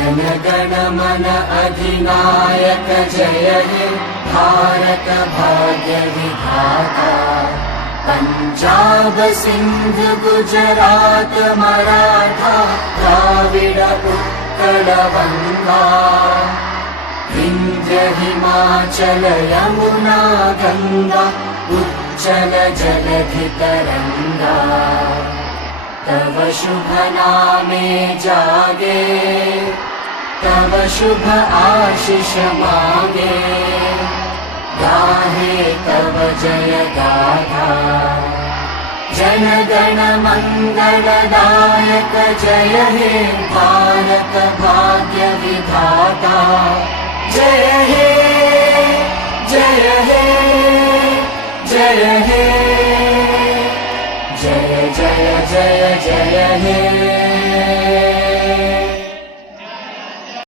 जनगण मन अधिनायक जय हे भारत भाग्य विधाता। पंजाब सिंध गुजरात मराठा द्राविड उत्कल गंगा। विंध्य हिमाचल यमुना गंगा उच्चल जलधि तरंगा। तव शुभ नामे जागे तव शुभ आशीष मागे। गाहे तव जय गाथा जनगण मंगलदायक जय हे भारत भाग्य विधाता। जय हे जय हे जय हे जय जय जय जय हे।